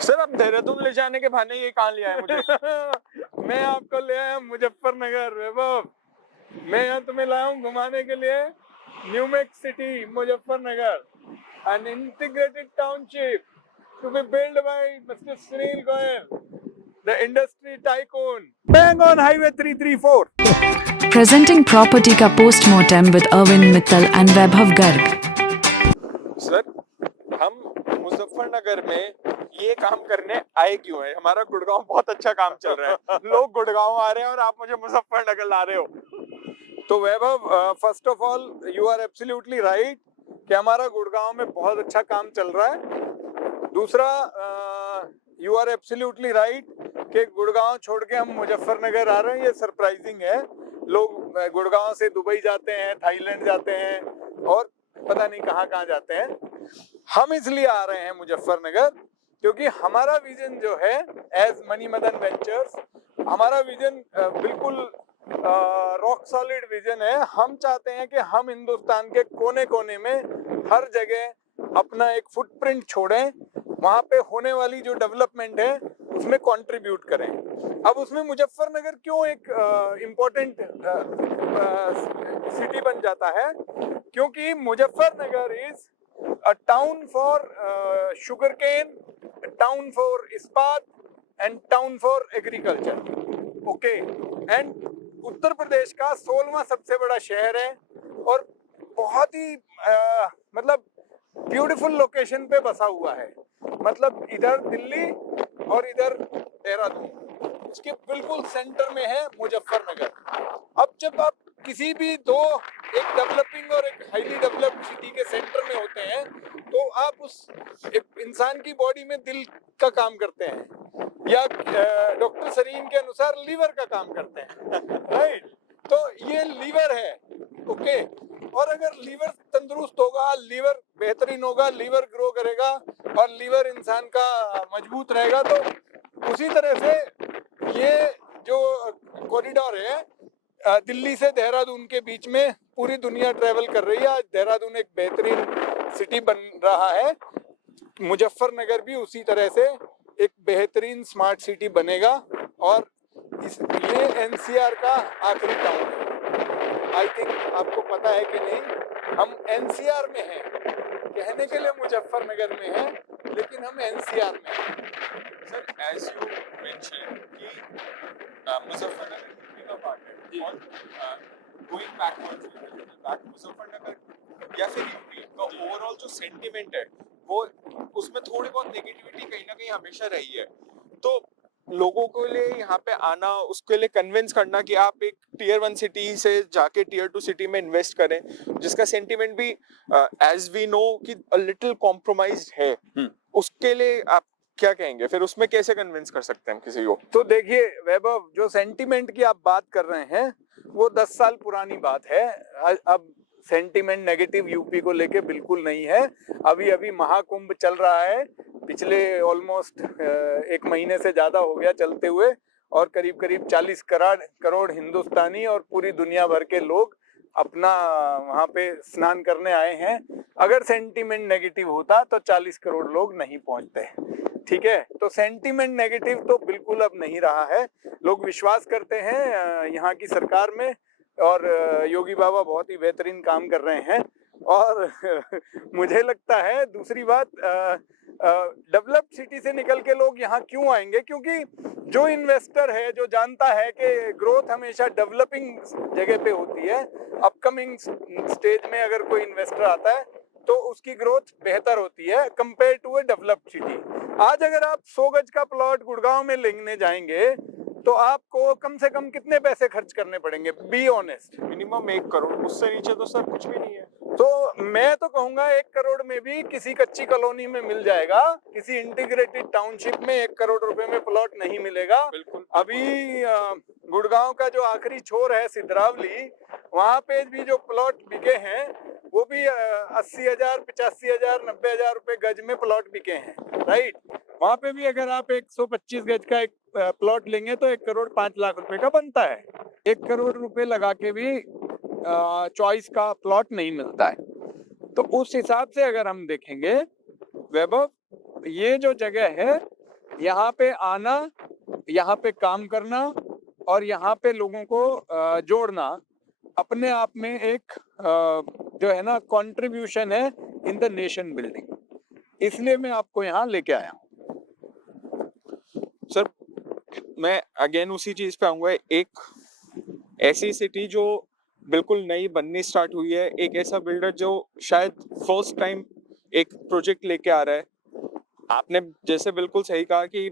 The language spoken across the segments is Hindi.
सर आप देहरादून ले जाने के बहाने ये कहाँ ले आए मुझे? मैं आपको ले आया मुजफ्फरनगर वैभव। मैं यहाँ तुम्हें लाया हूँ घुमाने के लिए new make city Muzaffarnagar, an integrated township to be built by Mr. Sunil Goyal, the industry tycoon. Bang on Highway 334. Presenting Property का Postmortem with Arvind Mittal and Vaibhav Garg. Sir हम मुजफ्फरनगर में ये काम करने आए क्यों है? हमारा गुड़गांव बहुत अच्छा काम चल रहा है, लोग गुड़गांव आ रहे हैं और आप मुझे मुजफ्फरनगर ला रहे हो। तो Vaibhav, first of all you are absolutely right कि हमारा गुड़गांव में बहुत अच्छा काम चल रहा है। दूसरा, यू आर एब्सोल्युटली राइट कि गुड़गांव छोड़ के हम मुजफ्फरनगर आ रहे हैं, ये सरप्राइजिंग है। लोग गुड़गांव से दुबई जाते हैं, थाईलैंड जाते हैं और पता नहीं कहाँ कहाँ जाते हैं। हम इसलिए आ रहे हैं मुजफ्फरनगर क्योंकि हमारा विजन जो है एज मनी मदन वेंचर्स, हमारा विजन बिल्कुल रॉक सॉलिड विजन है। हम चाहते हैं कि हम हिंदुस्तान के कोने कोने में हर जगह अपना एक फुटप्रिंट छोड़ें, वहां पे होने वाली जो डेवलपमेंट है उसमें कंट्रीब्यूट करें। अब उसमें मुजफ्फरनगर क्यों एक इम्पोर्टेंट सिटी बन जाता है? क्योंकि Muzaffarnagar is a town for sugarcane, a town for ispat and town for agriculture. Okay, and Uttar Pradesh का 16वां सबसे बड़ा शहर है और बहुत ही मतलब ब्यूटीफुल लोकेशन पे बसा हुआ है। मतलब इधर दिल्ली और इधर देहरादून, उसके बिल्कुल सेंटर में है मुजफ्फरनगर। अब जब आप किसी भी दो, एक डेवलपिंग और एक हाईली डेवलप्ड सिटी के सेंटर में होते हैं तो आप उस एक इंसान की बॉडी में दिल का काम करते हैं या डॉक्टर सरीन के अनुसार लीवर का काम करते हैं, राइट? तो ये लीवर है, ओके। और अगर लीवर तंदुरुस्त होगा, लीवर बेहतरीन होगा, लीवर ग्रो करेगा और लीवर इंसान का मजबूत रहेगा, तो उसी तरह से ये जो कॉरिडोर है दिल्ली से देहरादून के बीच में पूरी दुनिया ट्रेवल कर रही है। आज देहरादून एक बेहतरीन सिटी बन रहा है, मुजफ्फरनगर भी उसी तरह से एक बेहतरीन स्मार्ट सिटी बनेगा। और ये एनसीआर का आखिरी टाउन है। आई थिंक आपको पता है कि नहीं, हम एनसीआर में हैं। कहने के लिए मुजफ्फरनगर में हैं, लेकिन हम एनसीआर में हैं। सर एज यू मेंशन कि मुजफ्फरनगर यूपी का पार्ट है और गोइंग बैक मुजफ्फरनगर या फिर यूपी का ओवरऑल जो सेंटिमेंट है वो उसमें थोड़ी बहुत नेगेटिविटी कहीं ना कहीं हमेशा रही है। तो लोगों को लिए यहाँ पे आना, उसके लिए कन्विंस करना कि आप एक टियर 1 सिटी से जाके टियर 2 सिटी में इन्वेस्ट करें, जिसका सेंटिमेंट भी एज वी नो कि अ लिटिल कॉम्प्रोमाइज्ड है, उसके लिए आप क्या कहेंगे? फिर उसमें कैसे कन्विंस कर सकते हैं हम किसी को? तो देखिए वैभव, जो सेंटिमेंट की आप बात कर रहे हैं वो 10 साल पुरानी बात है। अब सेंटिमेंट नेगेटिव यूपी को लेके बिल्कुल नहीं है। अभी अभी महाकुंभ चल रहा है, पिछले ऑलमोस्ट 1 महीने से ज्यादा हो गया चलते हुए, और करीब करीब 40 करोड़ हिंदुस्तानी और पूरी दुनिया भर के लोग अपना वहाँ पे स्नान करने आए हैं। अगर सेंटिमेंट नेगेटिव होता तो 40 करोड़ लोग नहीं पहुंचते, ठीक है? तो सेंटिमेंट नेगेटिव तो बिल्कुल अब नहीं रहा है। लोग विश्वास करते हैं यहाँ की सरकार में, और योगी बाबा बहुत ही बेहतरीन काम कर रहे हैं। और मुझे लगता है दूसरी बात, डेवलप्ड सिटी से निकल के लोग यहाँ क्यों आएंगे? क्योंकि जो इन्वेस्टर है, जो जानता है कि ग्रोथ हमेशा डेवलपिंग जगह पे होती है, अपकमिंग स्टेज में अगर कोई इन्वेस्टर आता है तो उसकी ग्रोथ बेहतर होती है compare to a developed city. आज अगर आप 100 गज का प्लॉट गुड़गांव में लेने जाएंगे तो आपको कम से कम कितने पैसे खर्च करने पड़ेंगे? बी ऑनेस्ट, मिनिमम 1 करोड़, उससे नीचे तो सर कुछ भी नहीं है। तो मैं तो कहूंगा 1 करोड़ में भी किसी कच्ची कॉलोनी में मिल जाएगा, किसी इंटीग्रेटेड टाउनशिप में 1 करोड़ रुपए में प्लॉट नहीं मिलेगा। बिल्कुल। अभी गुड़गांव का जो आखिरी छोर है सिद्धरावली, वहां पे भी जो प्लॉट बिके हैं वो भी 80,000, 85,000, 90,000 रुपए गज में प्लॉट बिके हैं, राइट? वहां पे भी अगर आप 125 गज का एक प्लॉट लेंगे तो 1 करोड़ 5 लाख रुपए का बनता है। 1 करोड़ रुपए लगा के भी चॉइस का प्लॉट नहीं मिलता है। तो उस हिसाब से अगर हम देखेंगे वैभव, ये जो जगह है यहाँ पे आना, यहाँ पे काम करना और यहाँ पे लोगों को जोड़ना अपने आप में एक जो है ना कंट्रीब्यूशन है इन द नेशन बिल्डिंग। इसलिए मैं आपको यहाँ लेके आया हूँ। सर मैं अगेन उसी चीज पे आऊंगा, एक ऐसी सिटी जो बिल्कुल नई बननी स्टार्ट हुई है, एक ऐसा बिल्डर जो शायद फर्स्ट टाइम एक प्रोजेक्ट लेके आ रहा है। आपने जैसे बिल्कुल सही कहा कि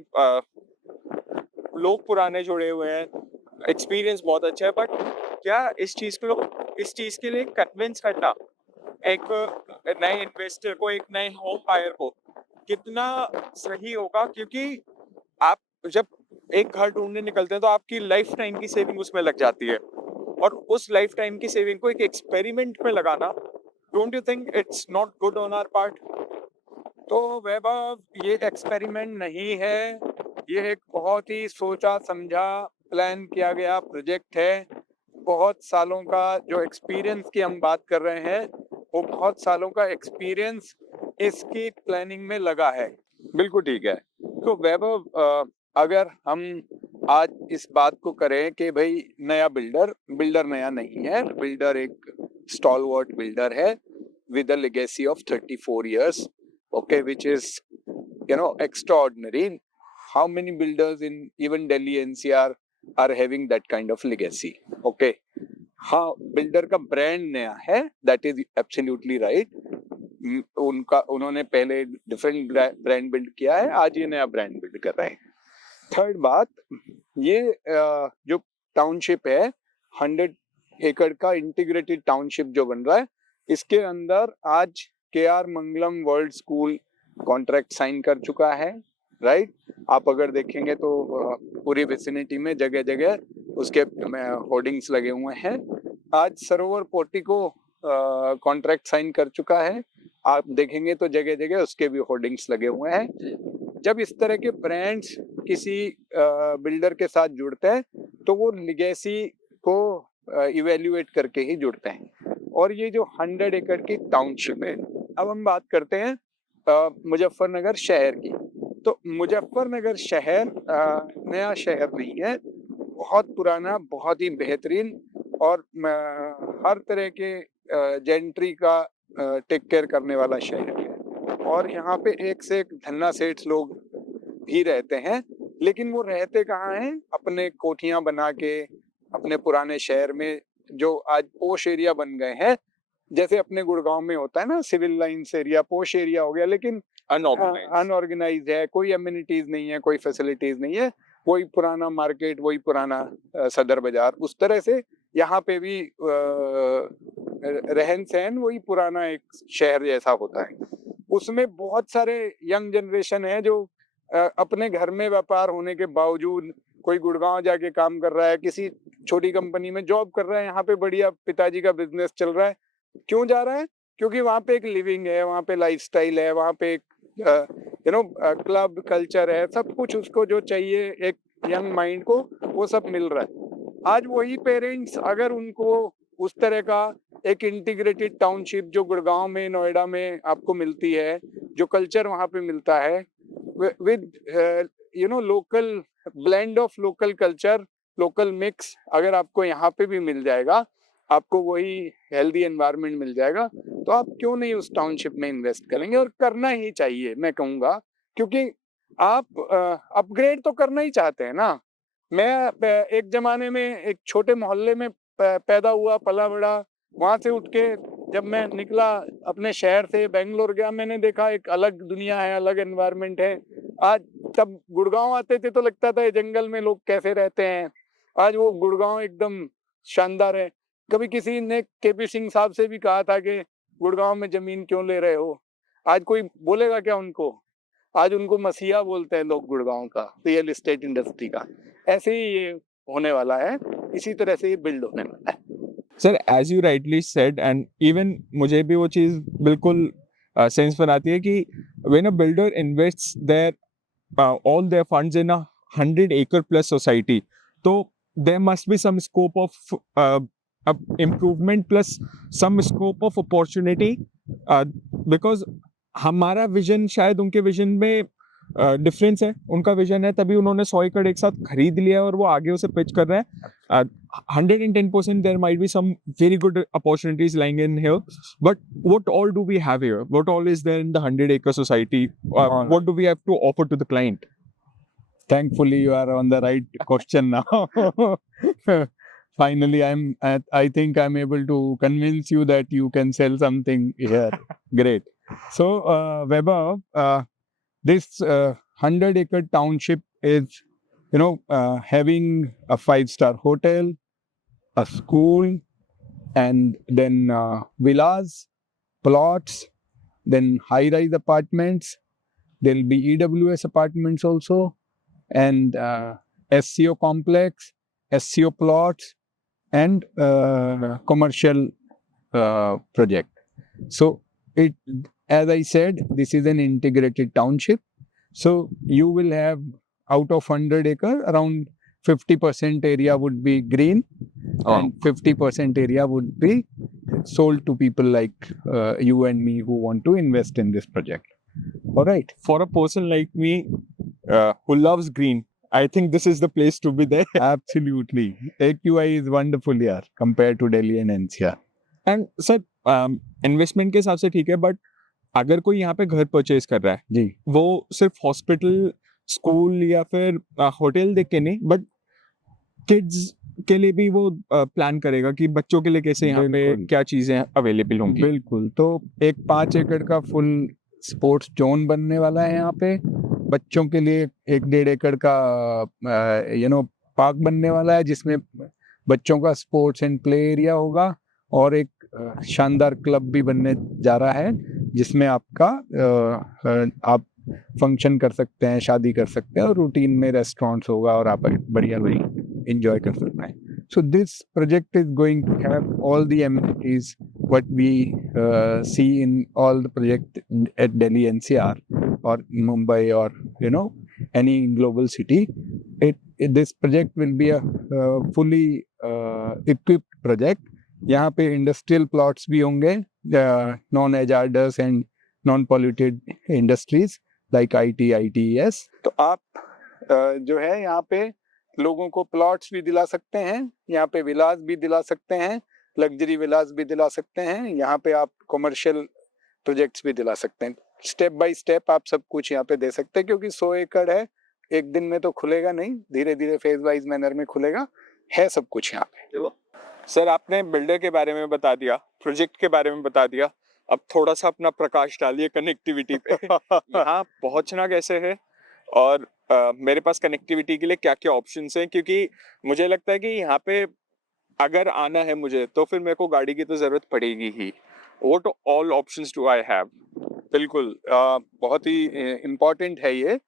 लोग पुराने जुड़े हुए हैं, एक्सपीरियंस बहुत अच्छा है, बट क्या इस चीज के लिए कन्विंस करना एक नए इन्वेस्टर को, एक नए होम बायर को कितना सही होगा? क्योंकि आप जब एक घर ढूंढने निकलते हैं तो आपकी लाइफ टाइम की सेविंग उसमें लग जाती है, और उस लाइफ टाइम की सेविंग को एक एक्सपेरिमेंट में लगाना, don't you think it's not good on our part? तो वैभव, ये एक्सपेरिमेंट नहीं है, ये एक बहुत ही सोचा समझा प्लान किया गया प्रोजेक्ट है। बहुत सालों का जो एक्सपीरियंस की हम बात कर रहे हैं, वो बहुत सालों का एक्सपीरियंस इसकी प्लानिंग में लगा है। बिल्कुल ठीक है। तो वैभव, अगर हम आज इस बात को करें कि भाई नया बिल्डर नया नहीं है, बिल्डर एक स्टॉलवर्ट बिल्डर है with a legacy of 34 years, okay, which is, you know, extraordinary. How many builders in even Delhi NCR are having that kind of legacy? Okay, हाँ, बिल्डर का ब्रांड नया है, that is absolutely right. उन्होंने पहले डिफरेंट ब्रांड बिल्ड किया है, आज ये नया ब्रांड बिल्ड कर रहे हैं। थर्ड बात, ये जो टाउनशिप है, 100 एकड़ का इंटीग्रेटेड टाउनशिप जो बन रहा है, इसके अंदर आज KR मंगलम वर्ल्ड स्कूल कॉन्ट्रैक्ट साइन कर चुका है, राइट? आप अगर देखेंगे तो पूरी विसिनिटी में जगह जगह उसके होर्डिंग्स लगे हुए हैं। आज सरोवर पोर्टिको कॉन्ट्रैक्ट साइन कर चुका है, आप देखेंगे तो जगह जगह उसके भी होर्डिंग्स लगे हुए हैं। जब इस तरह के ब्रांड्स किसी बिल्डर के साथ जुड़ते हैं तो वो लिगेसी को इवेल्युएट करके ही जुड़ते हैं। और ये जो 100 एकड़ की टाउनशिप है, अब हम बात करते हैं मुजफ्फरनगर शहर की। तो मुजफ्फरनगर शहर नया शहर नहीं है, बहुत पुराना, बहुत ही बेहतरीन और हर तरह के जेंट्री का टेक केयर करने वाला शहर है। और यहाँ पे एक से एक धन्ना सेठ लोग भी रहते हैं, लेकिन वो रहते कहाँ हैं? अपने कोठियां बना के अपने पुराने शहर में, जो आज पोश एरिया बन गए हैं। जैसे अपने गुड़गांव में होता है ना, civil lines area posh area हो गया, लेकिन अनऑर्गेनाइज्ड है, कोई एमिनिटीज नहीं है, कोई फैसिलिटीज नहीं है, वही पुराना मार्केट, वही पुराना सदर बाजार। उस तरह से यहाँ पे भी रहन सहन वही पुराना एक शहर जैसा होता है। उसमें बहुत सारे यंग जनरेशन है जो अपने घर में व्यापार होने के बावजूद कोई गुड़गांव जाके काम कर रहा है, किसी छोटी कंपनी में जॉब कर रहा है, यहाँ पे बढ़िया पिताजी का बिजनेस चल रहा है। क्यों जा रहा है? क्योंकि वहाँ पे एक लिविंग है, वहाँ पे लाइफस्टाइल है, वहाँ पे एक क्लब कल्चर है, सब कुछ उसको जो चाहिए एक यंग माइंड को, वो सब मिल रहा है। आज वही पेरेंट्स अगर उनको उस तरह का एक इंटीग्रेटेड टाउनशिप जो गुड़गांव में, नोएडा में आपको मिलती है, जो कल्चर वहाँ पे मिलता है with local blend of local culture, local mix, अगर आपको यहाँ पे भी मिल जाएगा, आपको वही हेल्दी एनवायरनमेंट मिल जाएगा, तो आप क्यों नहीं उस टाउनशिप में इन्वेस्ट करेंगे? और करना ही चाहिए, मैं कहूँगा, क्योंकि आप अपग्रेड तो करना ही चाहते हैं ना। मैं एक जमाने में एक छोटे मोहल्ले में पैदा हुआ, पला बड़ा, वहां से उठ के जब मैं निकला अपने शहर से बेंगलोर गया, मैंने देखा एक अलग दुनिया है, अलग एनवायरनमेंट है। आज तब गुड़गांव आते थे तो लगता था ये जंगल में लोग कैसे रहते हैं, आज वो गुड़गांव एकदम शानदार है। कभी किसी ने KP सिंह साहब से भी कहा था कि गुड़गांव में जमीन क्यों ले रहे हो, आज कोई बोलेगा क्या उनको? आज उनको मसीहा बोलते हैं लोग गुड़गांव का, रियल एस्टेट इंडस्ट्री का। ऐसे ही ये होने वाला है, इसी तरह से ये बिल्ड होने वाला है। Sir, as you rightly said, and even मुझे भी वो चीज़ बिल्कुल सेंस बनाती है कि when a builder invests their all their funds in a 100 acre plus society, तो there must be some scope of improvement plus some scope of opportunity, because हमारा विजन शायद उनके विजन में डिफरेंस है, उनका विजन है, तभी उन्होंने 100 एकड़ एक साथ खरीद लिया और वो आगे उसे पिच कर रहे हैं. 110% there might be some very good opportunities lying in here, but what all do we have here? What all is there in the 100-acre society? What do we have to offer to the client? Thankfully, you are on the right question now. Finally, I think I'm able to convince you that you can sell something here. Great. So, Weber, this 100-acre township is, having a 5-star hotel, a school, and then villas, plots, then high-rise apartments. There'll be EWS apartments also, and SCO complex, SCO plots, and commercial project. So as I said, this is an integrated township. So you will have, out of 100 acre, around 50% area would be green, and 50% area would be sold to people like you and me who want to invest in this project. All right. For a person like me who loves green, I think this is the place to be there. Absolutely. AQI is wonderful here compared to Delhi and NCR. And sir, investment के हिसाब से ठीक है, बट अगर कोई यहाँ पे घर परचेज कर रहा है जी, वो सिर्फ हॉस्पिटल, स्कूल या फिर होटल देख के नहीं, बट किड्स के लिए भी वो प्लान करेगा कि बच्चों के लिए कैसे यहाँ पे बिल्कुल। क्या चीजें अवेलेबल होंगी. बिल्कुल. तो एक 5 एकड़ का फुल स्पोर्ट्स जोन बनने वाला है यहाँ पे. बच्चों के लिए 1-1.5 एकड़ का पार्क बनने वाला है, जिसमें बच्चों का स्पोर्ट्स एंड प्ले एरिया होगा, और एक शानदार क्लब भी बनने जा रहा है, जिसमें आपका आप फंक्शन कर सकते हैं, शादी कर सकते हैं, और रूटीन में रेस्टोरेंट्स होगा और आप बढ़िया एंजॉय कर सकते हैं. So this project is going to have all the amenities what we see in all the project at Delhi NCR or Mumbai or any global city. This project will be a fully equipped project. यहाँ पे इंडस्ट्रियल प्लॉट्स भी होंगे, non hazards and non polluted industries like IT, ITES. तो आप जो है यहाँ पे लोगों को प्लॉट्स भी दिला सकते हैं, यहाँ पे विलास भी दिला सकते हैं, लग्जरी विलास भी दिला सकते हैं, यहाँ पे आप कमर्शियल प्रोजेक्ट्स भी दिला सकते हैं. स्टेप बाय स्टेप आप सब कुछ यहाँ पे दे सकते हैं, क्योंकि 100 एकड़ है, एक दिन में तो खुलेगा नहीं, धीरे धीरे फेज वाइज मैनर में खुलेगा, है सब कुछ यहाँ पे. सर आपने बिल्डर के बारे में बता दिया, प्रोजेक्ट के बारे में बता दिया, अब थोड़ा सा अपना प्रकाश डालिए कनेक्टिविटी पे. यहाँ पहुँचना कैसे है, और मेरे पास कनेक्टिविटी के लिए क्या क्या ऑप्शंस हैं, क्योंकि मुझे लगता है कि यहाँ पे अगर आना है मुझे तो फिर मेरे को गाड़ी की तो ज़रूरत पड़ेगी ही. What all options do I have? बिल्कुल, बहुत ही इम्पोर्टेंट है ये.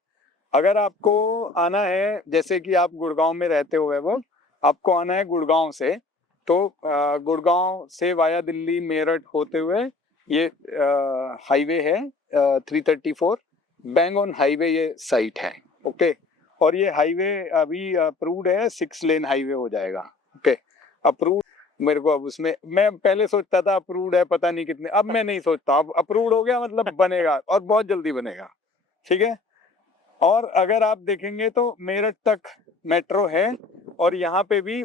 अगर आपको आना है, जैसे कि आप गुड़गांव में रहते हुए, वो आपको आना है गुड़गांव से, तो गुड़गांव से वाया दिल्ली मेरठ होते हुए ये हाईवे है 334, बैंग ऑन हाईवे ये साइट है. ओके. और ये हाईवे अभी अप्रूव्ड है, 6 लेन हाईवे हो जाएगा. Okay, approved. मेरे को अब उसमें, मैं पहले सोचता था अप्रूव्ड है पता नहीं कितने, अब मैं नहीं सोचता, अब अप्रूव्ड हो गया मतलब बनेगा, और बहुत जल्दी बनेगा. ठीक है. और अगर आप देखेंगे तो मेरठ तक मेट्रो है, और यहाँ पे भी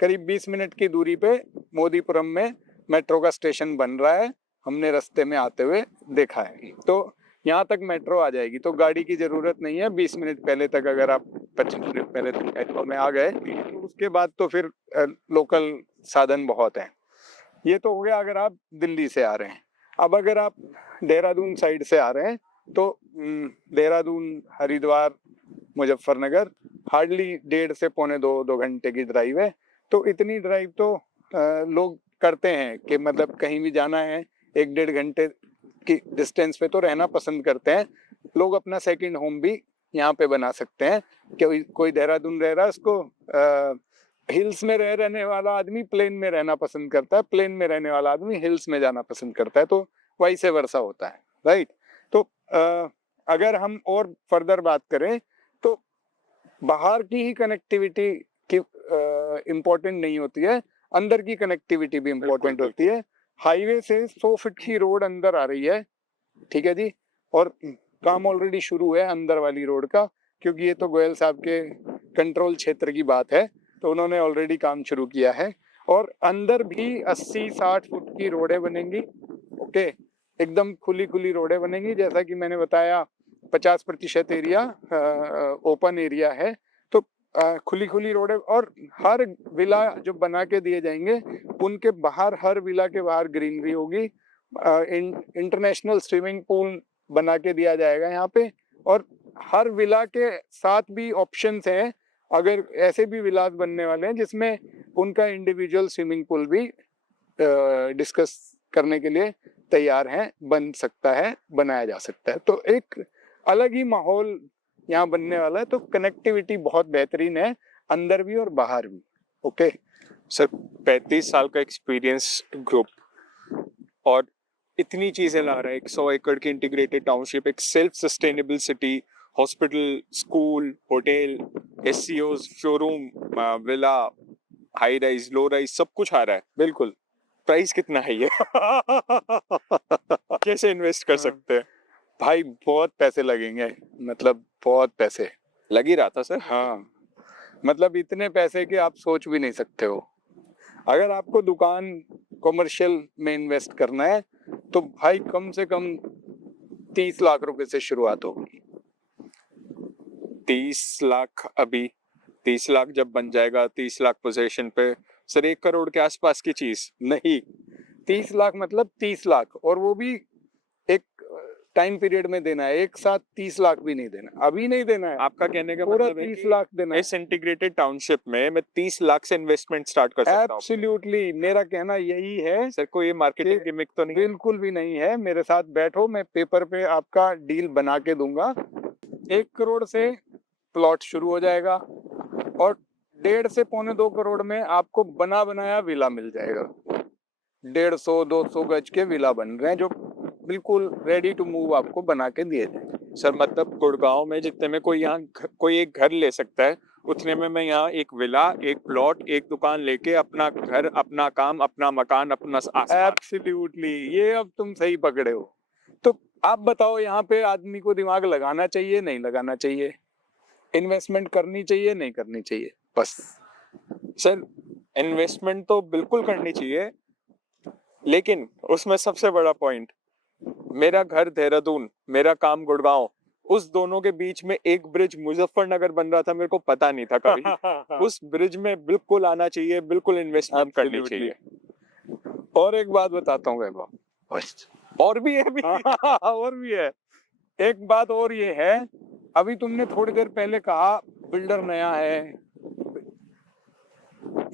करीब 20 मिनट की दूरी पे मोदीपुरम में मेट्रो का स्टेशन बन रहा है, हमने रास्ते में आते हुए देखा है. तो यहाँ तक मेट्रो आ जाएगी, तो गाड़ी की ज़रूरत नहीं है. 20 मिनट पहले तक, अगर आप 25 मिनट पहले तक मेट्रो में आ गए, तो उसके बाद तो फिर लोकल साधन बहुत हैं. ये तो हो गया अगर आप दिल्ली से आ रहे हैं. अब अगर आप देहरादून साइड से आ रहे हैं, तो देहरादून, हरिद्वार, मुजफ्फरनगर हार्डली 1.5 से पौने 2 घंटे की ड्राइव है. तो इतनी ड्राइव तो लोग करते हैं कि मतलब कहीं भी जाना है 1-1.5 घंटे की डिस्टेंस पे तो रहना पसंद करते हैं लोग. अपना सेकंड होम भी यहाँ पे बना सकते हैं. कोई देहरादून रह रहा है, उसको हिल्स में रहने वाला आदमी प्लेन में रहना पसंद करता है, प्लेन में रहने वाला आदमी हिल्स में जाना पसंद करता है, तो वैसे वर्षा होता है. राइट. तो अगर हम और फर्दर बात करें तो बाहर की ही कनेक्टिविटी की इम्पोर्टेंट नहीं होती है, अंदर की कनेक्टिविटी भी इम्पोर्टेंट होती है. हाईवे से 100 फीट की रोड अंदर आ रही है, ठीक है जी, और काम ऑलरेडी शुरू है अंदर वाली रोड का, क्योंकि ये तो गोयल साहब के कंट्रोल क्षेत्र की बात है, तो उन्होंने ऑलरेडी काम शुरू किया है। और अंदर भी 80-60 फुट की रोडें बनेंगी। ओके, एकदम खुली खुली रोडें बनेंगी। जैसा कि मैंने बताया 50% एरिया ओपन एरिया है, तो खुली खुली रोडें। और हर विला जो बना के दिए जाएंगे उनके बाहर, हर विला के बाहर ग्रीनरी होगी। इंटरनेशनल स्विमिंग पूल बना के दिया जाएगा यहाँ पे। और हर विला के साथ भी ऑप्शंस हैं, अगर ऐसे भी विलास बनने वाले हैं जिसमें उनका इंडिविजुअल स्विमिंग पूल भी डिस्कस करने के लिए तैयार हैं, बन सकता है, बनाया जा सकता है। तो एक अलग ही माहौल यहाँ बनने वाला है। तो कनेक्टिविटी बहुत बेहतरीन है, अंदर भी और बाहर भी। ओके सर, 35 साल का एक्सपीरियंस ग्रुप और इतनी चीजें ला रहा है, 100 एकड़ की इंटीग्रेटेड टाउनशिप, एक self sustainable city, hospital, school, hotel, एससीओज, showroom, villa, high rise, low rise, सब कुछ आ रहा है। बिल्कुल। प्राइस कितना है ये? कैसे इन्वेस्ट कर सकते हैं? भाई बहुत पैसे लगेंगे, मतलब बहुत पैसे लग ही रहा था सर। हाँ, मतलब इतने पैसे कि आप सोच भी नहीं सकते हो। अगर आपको दुकान कॉमर्शियल में इन्वेस्ट करना है तो भाई कम से कम 30 लाख रुपए से शुरुआत होगी। 30 लाख अभी, 30 लाख जब बन जाएगा, 30 लाख पोजीशन पे सर 1 करोड़ के आसपास की चीज। नहीं, 30 लाख मतलब 30 लाख, और वो भी एक टाइम पीरियड में देना है। एक साथ 30 लाख भी नहीं देना, अभी नहीं देना है। आपका कहने का पूरा मतलब है 30 कि लाख देना है। इस इंटीग्रेटेड टाउनशिप में मैं 30 लाख से इन्वेस्टमेंट स्टार्ट कर सकता हूँ? एब्सोल्युटली, मेरा कहना यही है। सर कोई ये मार्केटिंग कि गिमिक तो नहीं है? बिल्कुल भी नहीं है। मेरे साथ बैठो, मैं पेपर पे आपका डील बना के दूंगा। 1 करोड़ से प्लॉट शुरू हो जाएगा और 1.5 से 2.25 करोड़ में आपको बना बनाया विला मिल जाएगा। 150-200 गज के विला बन रहे हैं जो बिल्कुल रेडी टू मूव आपको बना के दिए जाए। सर मतलब गुड़गांव में जितने में कोई यहाँ कोई एक घर ले सकता है, उतने में मैं यहाँ एक विला, एक प्लॉट, एक दुकान लेके अपना घर, अपना काम, अपना मकान, अपना आसमान। एब्सोल्युटली, ये अब तुम सही पकड़े हो। तो आप बताओ, यहाँ पे आदमी को दिमाग लगाना चाहिए, नहीं लगाना चाहिए? इन्वेस्टमेंट करनी चाहिए, नहीं करनी चाहिए? बस। सर इन्वेस्टमेंट तो बिल्कुल करनी चाहिए, लेकिन उसमें सबसे बड़ा पॉइंट, मेरा घर देहरादून, मेरा काम गुड़गांव, उस दोनों के बीच में एक ब्रिज मुजफ्फरनगर बन रहा था, मेरे को पता नहीं था कभी। उस ब्रिज में बिल्कुल आना चाहिए, बिल्कुल इन्वेस्टमेंट करनी चाहिए। और एक बात बताता हूँ वैभव, और भी है भी। और भी है। एक बात और ये है, अभी तुमने थोड़ी देर पहले कहा बिल्डर नया है।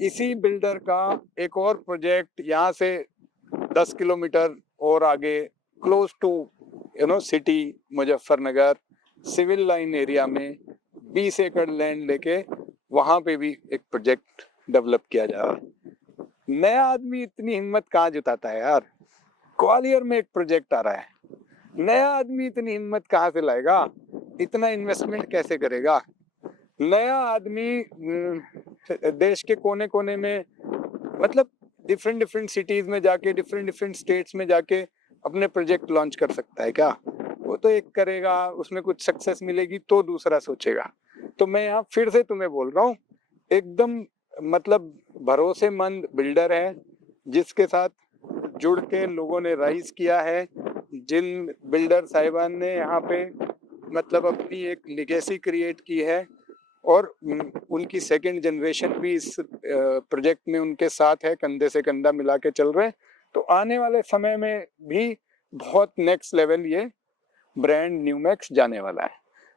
इसी बिल्डर का एक और प्रोजेक्ट यहाँ से 10 किलोमीटर और आगे, close to city Muzaffarnagar, civil line area में 20 एकड़ लैंड लेके वहां पे भी एक प्रोजेक्ट डेवलप किया जा रहा है। नया आदमी इतनी हिम्मत कहाँ जुटाता है यार? ग्वालियर में एक प्रोजेक्ट आ रहा है, नया आदमी इतनी हिम्मत कहाँ से लाएगा? इतना इन्वेस्टमेंट कैसे करेगा? नया आदमी देश के कोने कोने में, मतलब डिफरेंट सिटीज में जाके, डिफरेंट स्टेट्स में जाके अपने प्रोजेक्ट लॉन्च कर सकता है क्या? वो तो एक करेगा, उसमें कुछ सक्सेस मिलेगी तो दूसरा सोचेगा। तो मैं यहाँ फिर से तुम्हें बोल रहा हूँ, एकदम मतलब भरोसेमंद बिल्डर है, जिसके साथ जुड़ के लोगों ने राइज किया है, जिन बिल्डर साहिबान ने यहाँ पे मतलब अपनी एक लेगेसी क्रिएट की है, और उनकी सेकंड जनरेशन भी इस प्रोजेक्ट में उनके साथ है, कंधे से कंधा मिला के चल रहे हैं। तो आने वाले समय में भी बहुत नेक्स्ट लेवल ये ब्रांड न्यूमैक्स जाने वाला है।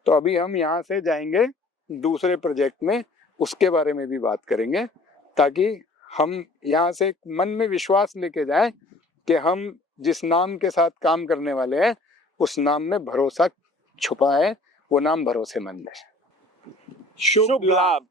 तो अभी हम यहाँ से जाएंगे दूसरे प्रोजेक्ट में, उसके बारे में भी बात करेंगे, ताकि हम यहाँ से मन में विश्वास लेके जाएं कि हम जिस नाम के साथ काम करने वाले हैं उस नाम में भरोसा छुपा है, वो नाम भरोसेमंद है। शुभ लाभ।